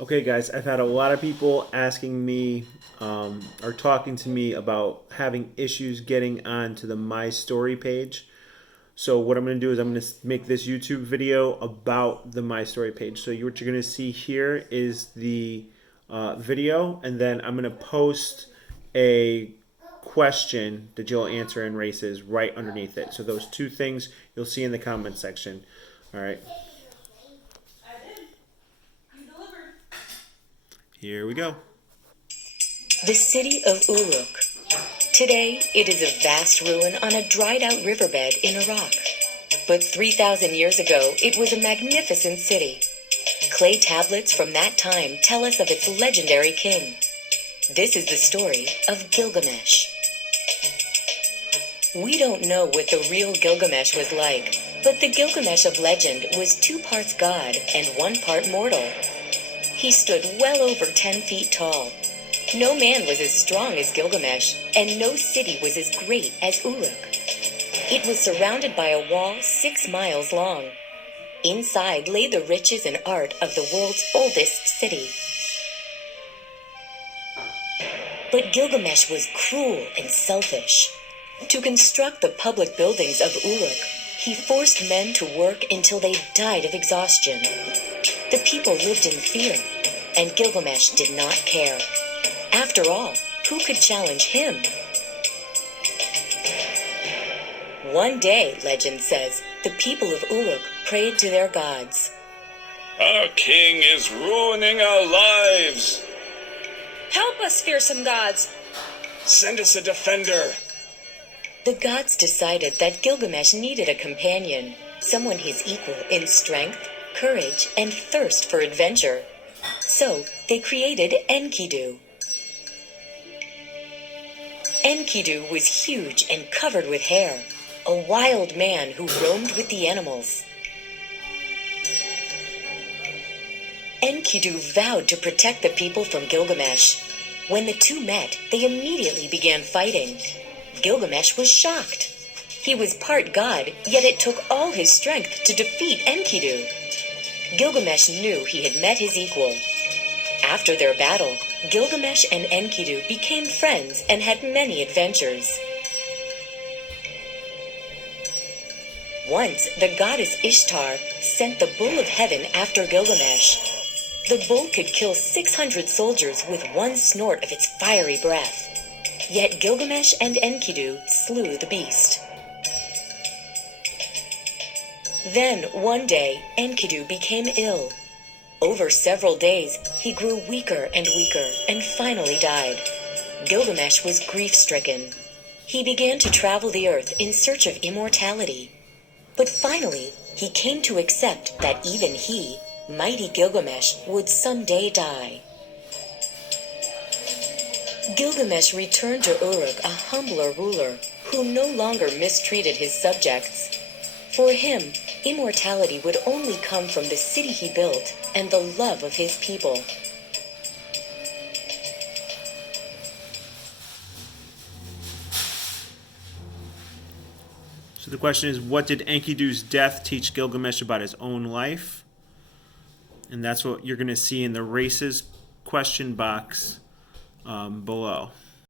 Okay, guys, I've had a lot of people asking me or talking to me about having issues getting onto the My Story page. So what I'm going to do is I'm going to make this YouTube video about the My Story page. So what you're going to see here is the video, and then I'm going to post a question that you'll answer in races right underneath it. So those two things you'll see in the comment section. All right, here we go. The city of Uruk. Today, it is a vast ruin on a dried-out riverbed in Iraq. But 3,000 years ago, it was a magnificent city. Clay tablets from that time tell us of its legendary king. This is the story of Gilgamesh. We don't know what the real Gilgamesh was like, but the Gilgamesh of legend was 2 parts god and 1 part mortal. He stood well over 10 feet tall. No man was as strong as Gilgamesh, and no city was as great as Uruk. It was surrounded by a wall 6 miles long. Inside lay the riches and art of the world's oldest city. But Gilgamesh was cruel and selfish. To construct the public buildings of Uruk, he forced men to work until they died of exhaustion. The people lived in fear, and Gilgamesh did not care. After all, who could challenge him? One day, legend says, the people of Uruk prayed to their gods. Our king is ruining our lives. Help us, fearsome gods! Send us a defender. The gods decided that Gilgamesh needed a companion, someone his equal in strength, courage, and thirst for adventure. So, they created Enkidu. Enkidu was huge and covered with hair, a wild man who roamed with the animals. Enkidu vowed to protect the people from Gilgamesh. When the two met, they immediately began fighting. Gilgamesh was shocked. He was part god, yet it took all his strength to defeat Enkidu. Gilgamesh knew he had met his equal. After their battle, Gilgamesh and Enkidu became friends and had many adventures. Once, the goddess Ishtar sent the bull of heaven after Gilgamesh. The bull could kill 600 soldiers with one snort of its fiery breath. Yet Gilgamesh and Enkidu slew the beast. Then, one day, Enkidu became ill. Over several days, he grew weaker and weaker and finally died. Gilgamesh was grief-stricken. He began to travel the earth in search of immortality. But finally, he came to accept that even he, mighty Gilgamesh, would someday die. Gilgamesh returned to Uruk a humbler ruler who no longer mistreated his subjects. For him, immortality would only come from the city he built and the love of his people. So the question is, what did Enkidu's death teach Gilgamesh about his own life? And that's what you're going to see in the races question box below.